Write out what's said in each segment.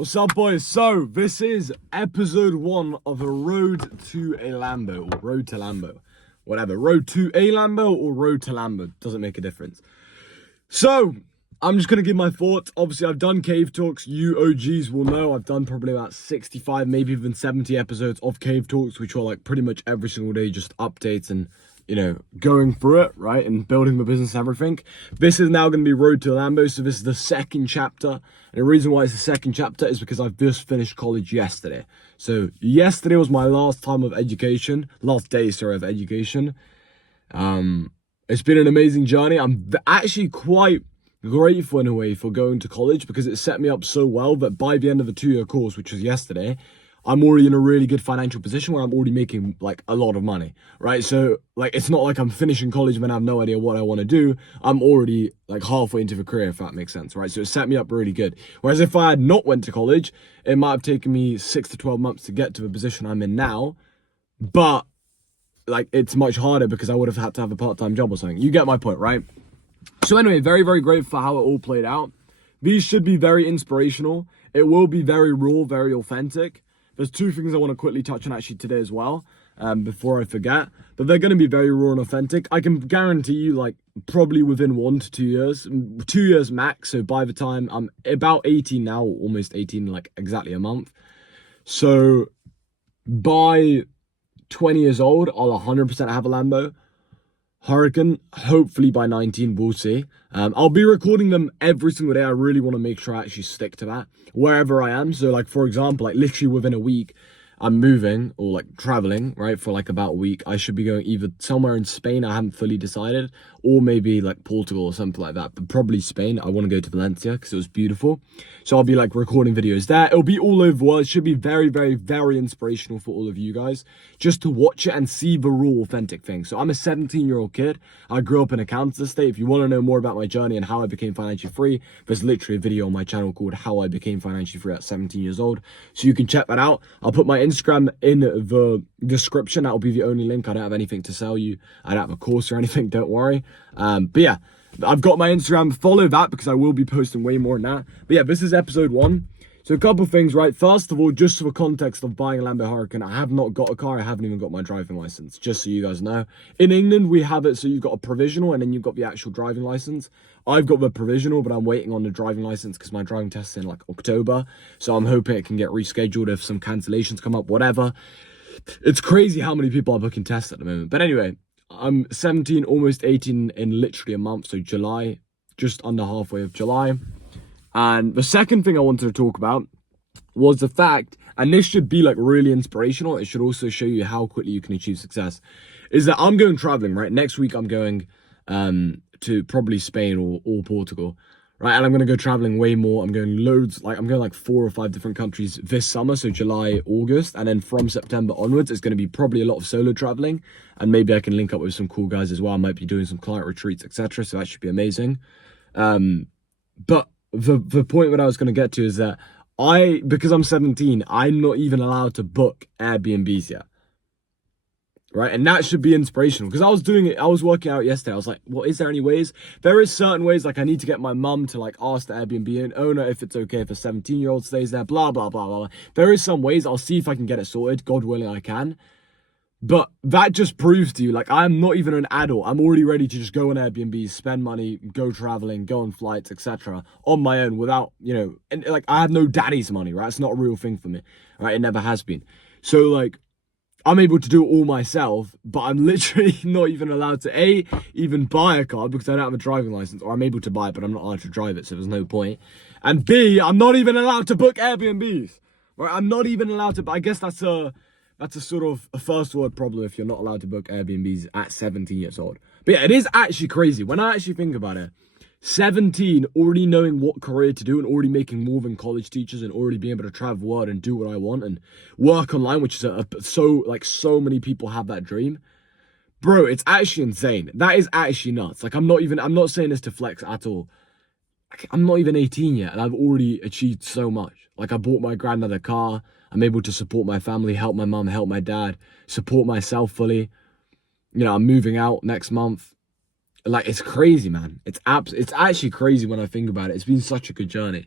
What's up, boys? So, this is episode 1 of a Road to a Lambo, or Road to Lambo. Whatever, Road to a Lambo or Road to Lambo, doesn't make a difference. So, I'm just going to give my thoughts. Obviously, I've done Cave Talks. You OGs will know I've done probably about 65, maybe even 70 episodes of Cave Talks, which are like pretty much every single day, just updates and, you know, going through it, right? And building the business and everything. This is now going to be Road to a Lambo. So this is the second chapter. And the reason why it's the second chapter is because I've just finished college yesterday. So yesterday was my last day of education. It's been an amazing journey. I'm actually quite grateful in a way for going to college because it set me up so well that by the end of the 2-year course, which was yesterday, I'm already in a really good financial position where I'm already making like a lot of money, right? So like, it's not like I'm finishing college and I have no idea what I want to do. I'm already like halfway into the career, if that makes sense, right? So it set me up really good. Whereas if I had not went to college, it might have taken me 6 to 12 months to get to the position I'm in now, but like it's much harder because I would have had to have a part-time job or something. You get my point, right? So anyway, very, very grateful for how it all played out. These should be very inspirational. It will be very raw, very authentic. There's 2 things I want to quickly touch on actually today as well, before I forget. But they're going to be very raw and authentic. I can guarantee you, like, probably within 1 to 2 years, 2 years max. So by the time I'm about 18 now, almost 18, like exactly a month. So by 20 years old, I'll 100% have a Lambo. Hurricane, hopefully by 19, we'll see. I'll be recording them every single day. I really want to make sure I actually stick to that wherever I am. So like, for example, like literally within a week, I'm moving or like traveling, right, for like about a week. I should be going either somewhere in Spain, I haven't fully decided, or maybe like Portugal or something like that, but probably Spain. I want to go to Valencia because it was beautiful. So I'll be like recording videos there. It'll be all over the world. It should be very, very, very inspirational for all of you guys just to watch it and see the raw, authentic thing. So I'm a 17-year-old kid. I grew up in a Kansas estate. If you want to know more about my journey and how I became financially free, there's literally a video on my channel called How I Became Financially Free at 17 years old. So you can check that out. I'll put my Instagram in the description. That'll be the only link. I don't have anything to sell you. I don't have a course or anything, don't worry. But yeah, I've got my Instagram. Follow that because I will be posting way more than that. But yeah, this is episode 1. So a couple of things, right? First of all, just for the context of buying a Lambo Hurricane, I have not got a car. I haven't even got my driving license, just so you guys know. In England, we have it so you've got a provisional and then you've got the actual driving license. I've got the provisional, but I'm waiting on the driving license because my driving test is in like October. So I'm hoping it can get rescheduled if some cancellations come up, whatever. It's crazy how many people are booking tests at the moment. But anyway, I'm 17, almost 18 in literally a month. So July, just under halfway of July. And the second thing I wanted to talk about was the fact, and this should be like really inspirational, it should also show you how quickly you can achieve success, is that I'm going traveling, right? Next week I'm going to probably Spain or Portugal, right? And I'm going to go traveling way more. I'm going loads, like I'm going like 4 or 5 different countries this summer, so July, August, and then from September onwards, it's going to be probably a lot of solo traveling, and maybe I can link up with some cool guys as well. I might be doing some client retreats, etc. So that should be amazing. But the point that I was going to get to is that because I'm 17, I'm not even allowed to book Airbnbs yet. Right? And that should be inspirational because I was working out yesterday. I was like, well, is there any ways? There is certain ways, like I need to get my mum to like ask the Airbnb owner if it's okay if a 17-year-old stays there, blah, blah, blah, blah. There is some ways. I'll see if I can get it sorted. God willing, I can. But that just proves to you, like, I'm not even an adult. I'm already ready to just go on Airbnb, spend money, go traveling, go on flights, etc. on my own without, you know, and like, I have no daddy's money, right? It's not a real thing for me, right? It never has been. So, like, I'm able to do it all myself, but I'm literally not even allowed to, even buy a car because I don't have a driving license, or I'm able to buy it, but I'm not allowed to drive it, so there's no point. And B, I'm not even allowed to book Airbnbs, right? I'm not even allowed to, but I guess that's a sort of a first world problem if you're not allowed to book Airbnbs at 17 years old. But yeah, it is actually crazy. When I actually think about it, 17, already knowing what career to do and already making more than college teachers and already being able to travel the world and do what I want and work online, which is so many people have that dream. Bro, it's actually insane. That is actually nuts. Like, I'm not saying this to flex at all. I'm not even 18 yet and I've already achieved so much. Like, I bought my granddad a car. I'm able to support my family, help my mum, help my dad, support myself fully. You know, I'm moving out next month. Like, it's crazy, man. It's actually crazy when I think about it. It's been such a good journey.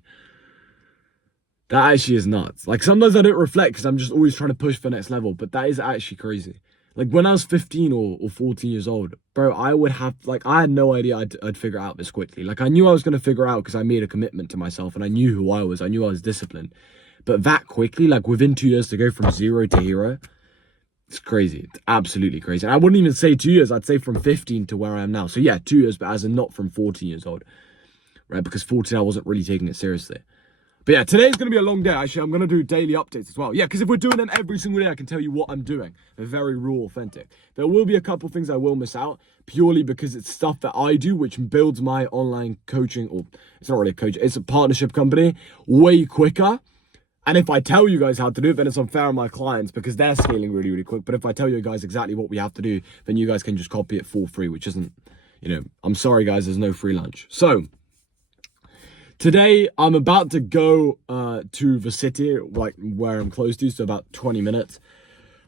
That actually is nuts. Like sometimes I don't reflect because I'm just always trying to push for the next level, but that is actually crazy. Like when I was 15 or 14 years old, bro, I would have, like, I had no idea I'd figure out this quickly. Like I knew I was going to figure out because I made a commitment to myself and I knew who I was. I knew I was disciplined. But that quickly, like within 2 years to go from zero to hero, it's crazy. It's absolutely crazy. And I wouldn't even say 2 years. I'd say from 15 to where I am now. So yeah, 2 years, but as in not from 14 years old, right? Because 14, I wasn't really taking it seriously. But yeah, today's going to be a long day. Actually, I'm going to do daily updates as well. Yeah, because if we're doing them every single day, I can tell you what I'm doing. They're very raw, authentic. There will be a couple things I will miss out, purely because it's stuff that I do, which builds my online coaching, or it's not really a coach, it's a partnership company, way quicker. And if I tell you guys how to do it, then it's unfair on my clients because they're scaling really, really quick. But if I tell you guys exactly what we have to do, then you guys can just copy it for free, which isn't, I'm sorry, guys, there's no free lunch. So today, I'm about to go to the city, like where I'm close to, so about 20 minutes.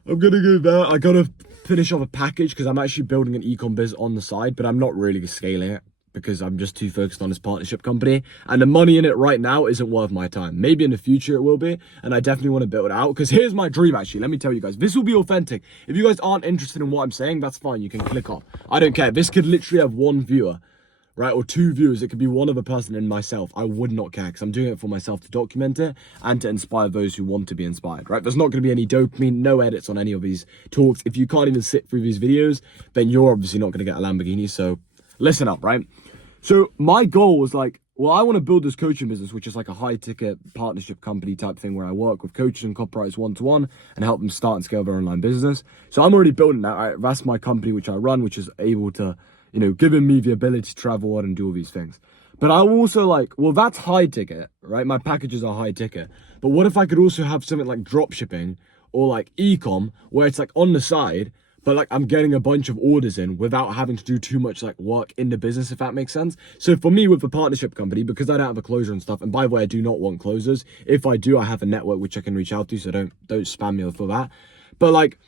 I'm going to go there. I got to finish off a package because I'm actually building an e-com biz on the side, but I'm not really scaling it because I'm just too focused on this partnership company. And the money in it right now isn't worth my time. Maybe in the future it will be, and I definitely want to build it out because here's my dream, actually. Let me tell you guys. This will be authentic. If you guys aren't interested in what I'm saying, that's fine. You can click off. I don't care. This could literally have one viewer, right, or two viewers. It could be one other person and myself. I would not care because I'm doing it for myself to document it and to inspire those who want to be inspired, right? There's not going to be any dopamine, no edits on any of these talks. If you can't even sit through these videos, then you're obviously not going to get a Lamborghini. So listen up, right? So my goal was like, well, I want to build this coaching business, which is like a high ticket partnership company type thing where I work with coaches and copywriters one-to-one and help them start and scale their online business. So I'm already building that, right? That's my company, which I run, which is able to, giving me the ability to travel out and do all these things. But I also like, well, that's high ticket, right? My packages are high ticket. But what if I could also have something like drop shipping or like e-com where it's like on the side, but like I'm getting a bunch of orders in without having to do too much like work in the business, if that makes sense. So for me with the partnership company, because I don't have a closer and stuff, and by the way, I do not want closers. If I do, I have a network which I can reach out to, so don't spam me for that. But like,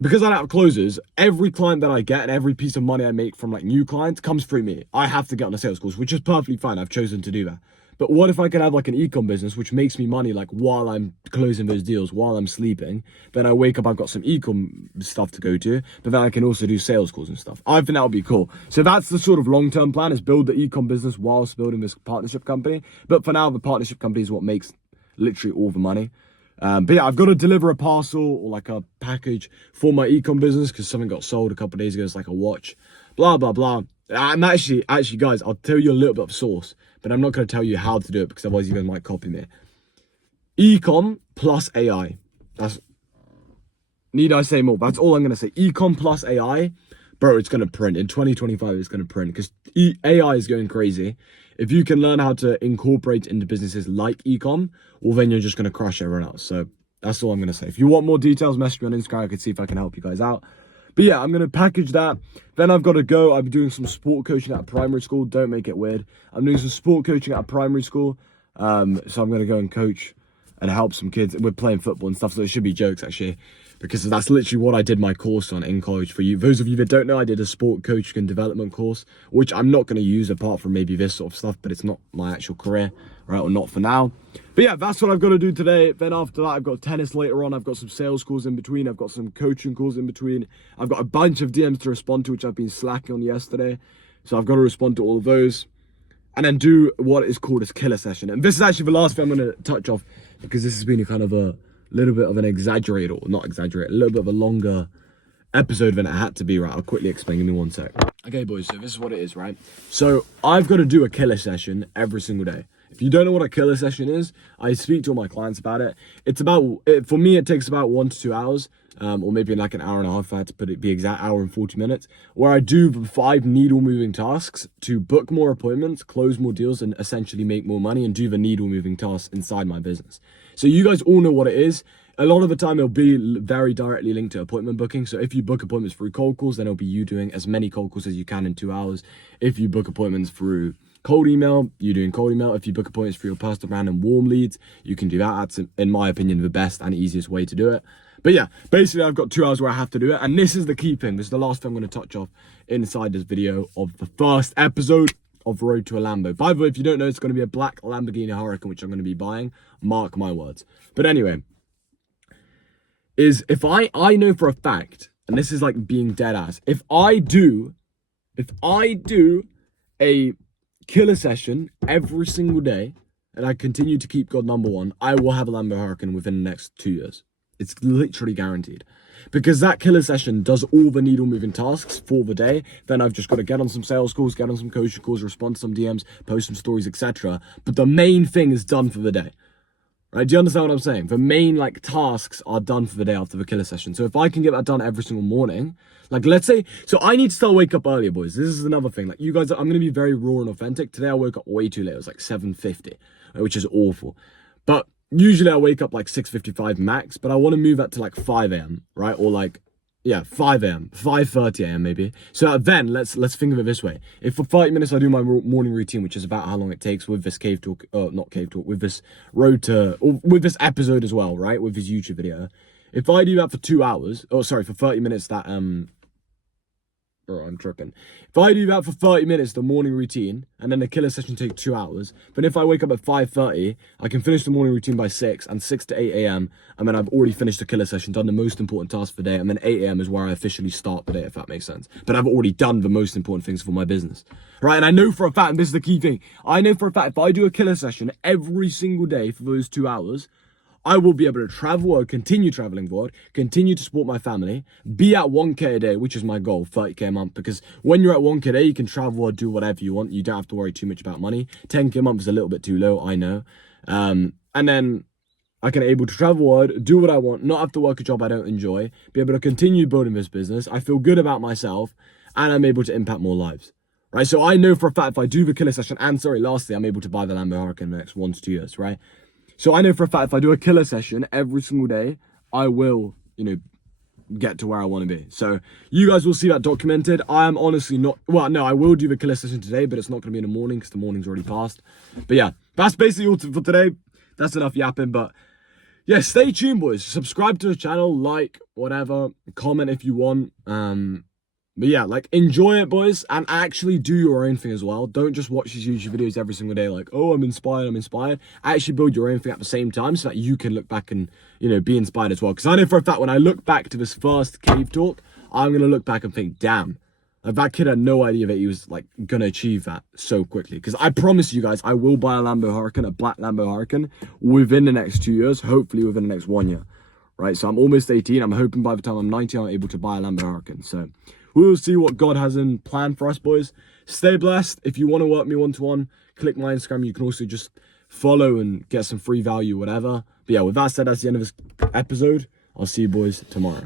because I don't have closers, every client that I get and every piece of money I make from like new clients comes through me. I have to get on a sales course, which is perfectly fine. I've chosen to do that. But what if I could have like an e-com business, which makes me money like while I'm closing those deals, while I'm sleeping, then I wake up, I've got some e-com stuff to go to, but then I can also do sales calls and stuff. I think that would be cool. So that's the sort of long-term plan, is build the e-com business whilst building this partnership company. But for now, the partnership company is what makes literally all the money. But yeah, I've got to deliver a parcel or like a package for my e-com business because something got sold a couple of days ago. It's like a watch, blah, blah, blah. I'm actually, guys, I'll tell you a little bit of source, but I'm not going to tell you how to do it because otherwise you guys might copy me. E-com plus AI. Need I say more? That's all I'm going to say. E-com plus AI, bro, it's going to print. In 2025, it's going to print because AI is going crazy. If you can learn how to incorporate into businesses like e-com, well, then you're just going to crush everyone else. So that's all I'm going to say. If you want more details, message me on Instagram. I can see if I can help you guys out. But yeah, I'm going to package that. Then I've got to go. I'm doing some sport coaching at a primary school. Don't make it weird. I'm doing some sport coaching at a primary school. So I'm going to go and coach and help some kids. We're playing football and stuff, so it should be jokes, actually, because that's literally what I did my course on in college. For you, those of you that don't know, I did a sport coaching and development course, which I'm not going to use apart from maybe this sort of stuff, but it's not my actual career, right, or not for now. But yeah, that's what I've got to do today. Then after that, I've got tennis later on. I've got some sales calls in between. I've got some coaching calls in between. I've got a bunch of DMs to respond to, which I've been slacking on yesterday. So I've got to respond to all of those. And then do what is called a killer session. And this is actually the last thing I'm going to touch off, because this has been a kind of a little bit of an exaggerated, or not exaggerate, a little bit of a longer episode than it had to be, right? I'll quickly explain. Give me one sec. Okay, boys, so this is what it is, right? So I've got to do a killer session every single day. If you don't know what a killer session is, I speak to all my clients about it. It's about, for me, it takes about 1 to 2 hours, or maybe like an hour and a half, if I had to put it, be exact, hour and 40 minutes, where I do 5 needle moving tasks to book more appointments, close more deals, and essentially make more money and do the needle moving tasks inside my business. So you guys all know what it is. A lot of the time, it'll be very directly linked to appointment booking. So if you book appointments through cold calls, then it'll be you doing as many cold calls as you can in 2 hours. If you book appointments through cold email, you're doing cold email. If you book appointments for your personal brand and warm leads, you can do that. That's, in my opinion, the best and easiest way to do it. But yeah, basically I've got 2 hours where I have to do it. And this is the key thing. This is the last thing I'm going to touch off inside this video of the first episode of Road to a Lambo. By the way, if you don't know, it's going to be a black Lamborghini Huracan, which I'm going to be buying. Mark my words. But anyway, is if I know for a fact, and this is like being dead ass, if I do a killer session every single day, and I continue to keep God number one, I will have a Lambo Huracan within the next 2 years. It's literally guaranteed. Because that killer session does all the needle moving tasks for the day. Then I've just got to get on some sales calls, get on some coaching calls, respond to some DMs, post some stories, etc. But the main thing is done for the day. Right? Do you understand what I'm saying? The main like tasks are done for the day after the killer session. So if I can get that done every single morning, like let's say, so I need to still wake up earlier, boys. This is another thing. Like you guys, I'm going to be very raw and authentic. Today I woke up way too late. It was like 7:50, which is awful. But usually I wake up like 6:55 max, but I want to move that to like 5 a.m, right? Or like, yeah, 5 a.m, 5:30 a.m. maybe. So then let's think of it this way. If for 30 minutes I do my morning routine, which is about how long it takes with this cave talk, not cave talk, with this with this episode as well, right? With this YouTube video. If I do that for 2 hours, for 30 minutes, that, I'm tripping. If I do that for 30 minutes, the morning routine, and then the killer session takes 2 hours, but if I wake up at 5:30, I can finish the morning routine by 6, and 6 to 8 a.m, and then I've already finished the killer session, done the most important task for the day, and then 8 a.m. is where I officially start the day, if that makes sense. But I've already done the most important things for my business, right? And I know for a fact, and this is the key thing, I know for a fact, if I do a killer session every single day for those 2 hours, I will be able to travel or continue traveling abroad, continue to support my family, be at 1K a day, which is my goal, 30K a month. Because when you're at 1K a day, you can travel or do whatever you want. You don't have to worry too much about money. 10K a month is a little bit too low, I know. And then I can able to travel world, do what I want, not have to work a job I don't enjoy, be able to continue building this business. I feel good about myself, and I'm able to impact more lives. Right? So I know for a fact if I do the killer session, and lastly, I'm able to buy the Lambo Huracan in the next 1 to 2 years, right? So I know for a fact if I do a killer session every single day, I will, get to where I want to be. So you guys will see that documented. I am honestly not, well, no, I will do the killer session today, but it's not going to be in the morning because the morning's already passed. But yeah, that's basically all for today. That's enough yapping, but yeah, stay tuned, boys. Subscribe to the channel, like, whatever, comment if you want. But yeah, like, enjoy it, boys, and actually do your own thing as well. Don't just watch these YouTube videos every single day like, oh, I'm inspired. Actually build your own thing at the same time so that you can look back and, be inspired as well. Because I know for a fact when I look back to this first cave talk, I'm going to look back and think, damn, like, that kid had no idea that he was, like, going to achieve that so quickly. Because I promise you guys, I will buy a Lambo Huracan, a black Lambo Huracan, within the next 2 years, hopefully within the next 1 year. Right, so I'm almost 18. I'm hoping by the time I'm 19, I'm able to buy a Lambo Huracan. So we'll see what God has in plan for us, boys. Stay blessed. If you want to work me one-to-one, click my Instagram. You can also just follow and get some free value, whatever. But yeah, with that said, that's the end of this episode. I'll see you boys tomorrow.